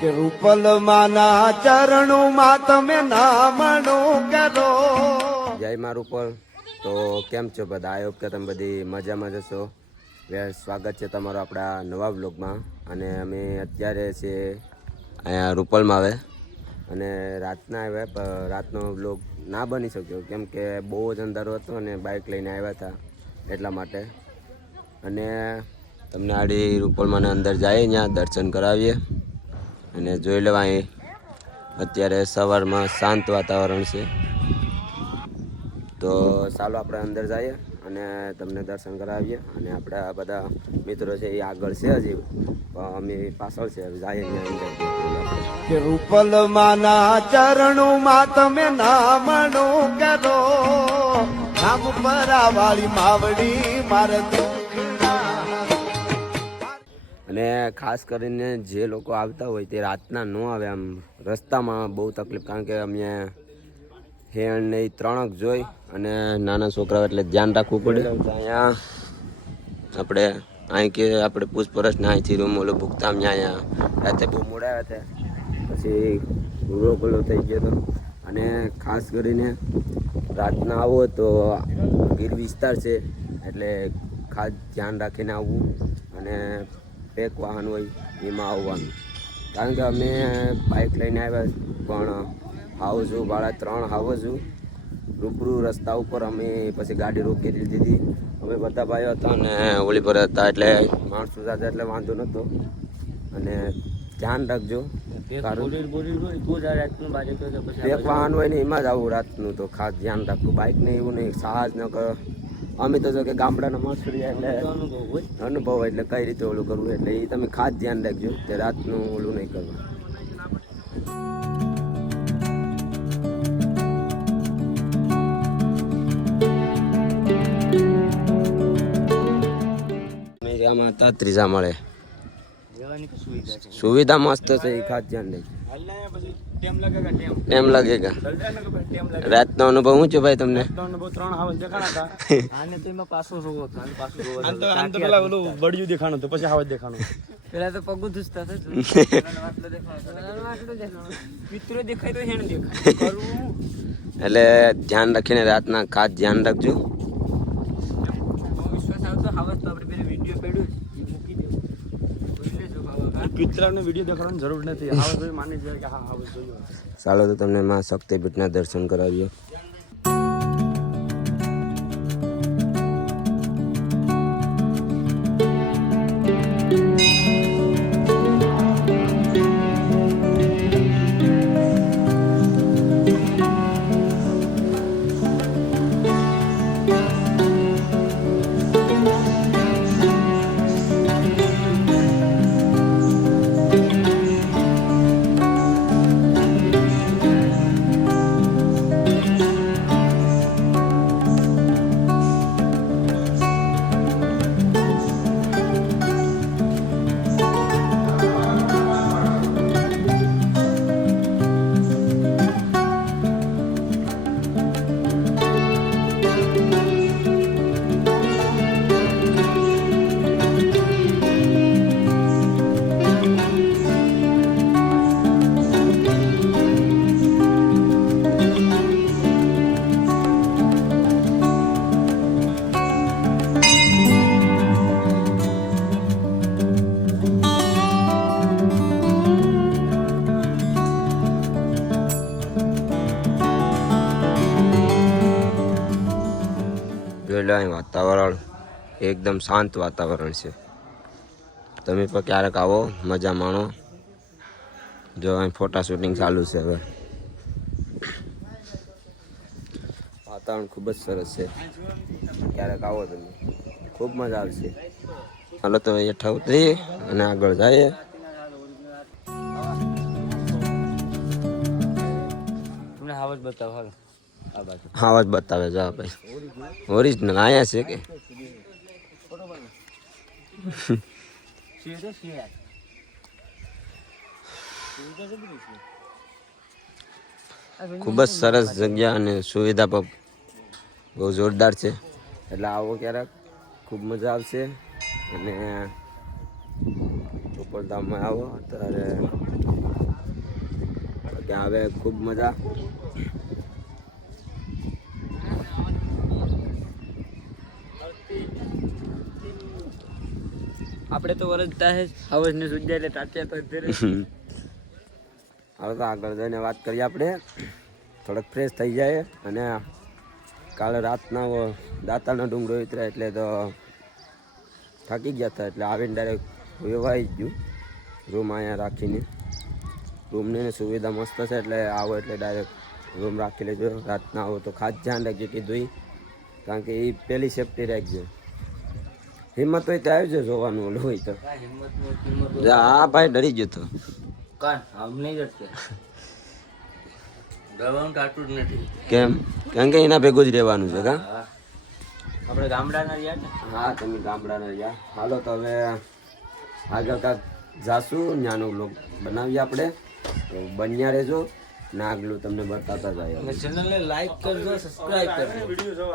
કે રૂપલ માના ચરણોમાં તમે નામણું કરો. જય માં રૂપલ. તો કેમ છો બધા? આયો કે તમે બધી મજામાં જશો. સ્વાગત છે તમારું આપણા નવા બ્લોગમાં. અને અમે અત્યારે છે અહીંયા રૂપલમાં આવે અને રાતના આવ્યા, પણ રાતનો બ્લોગ ના બની શક્યો કેમ કે બહુ જ અંધારો હતો અને બાઇક લઈને આવ્યા હતા એટલા માટે. અને તમને આડી રૂપલમાં અંદર જઈએ, ત્યાં દર્શન કરાવીએ અને જોઈ લેવા. અહીં અત્યારે સવારમાં શાંત વાતાવરણ છે, તો ચાલો આપણે અંદર જઈએ અને તમને દર્શન કરાવીએ. અને આપણા બધા મિત્રો છે એ આગળ છે, હજી અમે પાછળ છે, જઈએ ત્યાં કે રૂપલ માના ચરણોમાં તમે નામણું કરો. નામ પરાવાળી માવડી મારે અને ખાસ કરીને જે લોકો આવતા હોય તે રાતના ન આવે. આમ રસ્તામાં બહુ તકલીફ, કારણ કે અમે હેણ ને 3 જોઈ અને નાના છોકરાઓ એટલે ધ્યાન રાખવું પડે. અહીંયા આપણે અહીં કે આપણે પૂછપરછ ને અહીંથી રૂમ ઓલો ભૂખતા અહીંયા રાતે બહુ મોડા આવ્યા હતા, પછી ભૂરો ભૂલો થઈ ગયો હતો. અને ખાસ કરીને રાતના આવો તો ગીર વિસ્તાર છે એટલે ખાસ ધ્યાન રાખીને આવવું અને પેક વાહન હોય એમાં આવવાનું. કારણ કે અમે બાઇક લઈને આવ્યા પણ હાઉસું ભાડા 3 હાઉસું રૂબરૂ રસ્તા ઉપર અમે પછી ગાડી રોકી દીધી. અમે બધા ભાઈઓ હતા અને ઓલી પર હતા એટલે માણસો સાથે એટલે વાંધો નહોતો. અને ધ્યાન રાખજો, પેક વાહન હોય ને એમાં જ આવું રાતનું, તો ખાસ ધ્યાન રાખવું. બાઇક ને એવું નહીં, સાહસ ન કરો. અમે તો જો કે ગામડાના માણસો એટલે અનુભવ હોય એટલે કઈ રીતે ઓલું કરવું, એટલે એ તમે ખાસ ધ્યાન રાખજો કે રાતનું ઓલું નહીં કરવું. આમાં હતા 3જા માળે સુવિધા મસ્ત છે, એ ખાસ ધ્યાન રાખજો. ટાઈમ લાગેગા. રાતનો અનુભવ શું છે ભાઈ તમને? બળિયું દેખાણું તો પછી હાવજ દેખાણું. પેલા તો પગું ધુસતા મિત્રો દેખાય તો હેણ દેખાય. એટલે ધ્યાન રાખીને રાતના ખાસ ધ્યાન રાખજો. વિશ્વાસ આવતો હાવજ તો આપણે પેલા વિડીયો પડ્યો મૂકી દેવું. પિત્તરાનો વિડીયો દેખાડવાની જરૂર નથી. હાવજ ભાઈ માની જાય કે હા હાવજ જોયું. ચાલો તો તમને માં શક્તિપીઠના દર્શન કરાવીએ. વાતાવરણ એકદમ શાંત વાતાવરણ છે. તમે પણ ક્યારેક આવો, મજા માણો. જો અહીં ફોટા શૂટિંગ ચાલુ છે. હવે વાતાવરણ ખૂબ જ સરસ છે, ક્યારેક આવો તમે, ખૂબ મજા આવશે. ચાલો તો હેઠા ઉતરીએ અને આગળ જઈએ. તમને હાવજ બતાવ હાલ. હા જ બતાવે જા ભાઈ, ઓરિજિનલ આયા છે કે ખૂબ જ સરસ જગ્યા અને સુવિધા પણ બહુ જોરદાર છે. એટલે આવો ક્યારેક, ખૂબ મજા આવશે. અને ઉપરધામમાં આવો ત્યારે ત્યાં આવે ખૂબ મજા. આપણે તો વરસતા હે હાવજ ને સુજ્યા એટલે ટાટિયા તો અત્યારે હવે તો આગળ જઈને વાત કરીએ આપણે, થોડોક ફ્રેશ થઈ જાય. અને કાલે રાતના દાતાના ડુંગરો ઉતર્યા એટલે તો થાકી ગયા હતા, એટલે આવીને ડાયરેક્ટ વેવાઈ ગયું રૂમ અહીંયા રાખીને. રૂમની સુવિધા મસ્ત છે, એટલે આવો એટલે ડાયરેક્ટ રૂમ રાખી લેજો. રાતના આવો તો ખાસ ધ્યાન રાખજો કીધું ઈ, કારણ કે એ પહેલી સેફટી રાખજો. હિંમત હોય તો આવજો જોવાનું, ઓલું હોય તો. હા ભાઈ ડરી ગયો તો. કાન આમ નહીં જડશે દવાનું ટાટું જ નથી. કેમ? કારણ કે એના ભેગું જ રહેવાનું છે કા? આપણે ગામડાના રહ્યા ને. હા તમે ગામડાના રહ્યા. હાલો તો હવે આગળ કાંક જાશું, ત્યાંનો વ્લોગ બનાવીએ આપણે. તો બન્યા રહેજો ને આગલું તમને બતાવતા જાય. ચેનલને લાઈક કરજો, સબસ્ક્રાઇબ કરજો.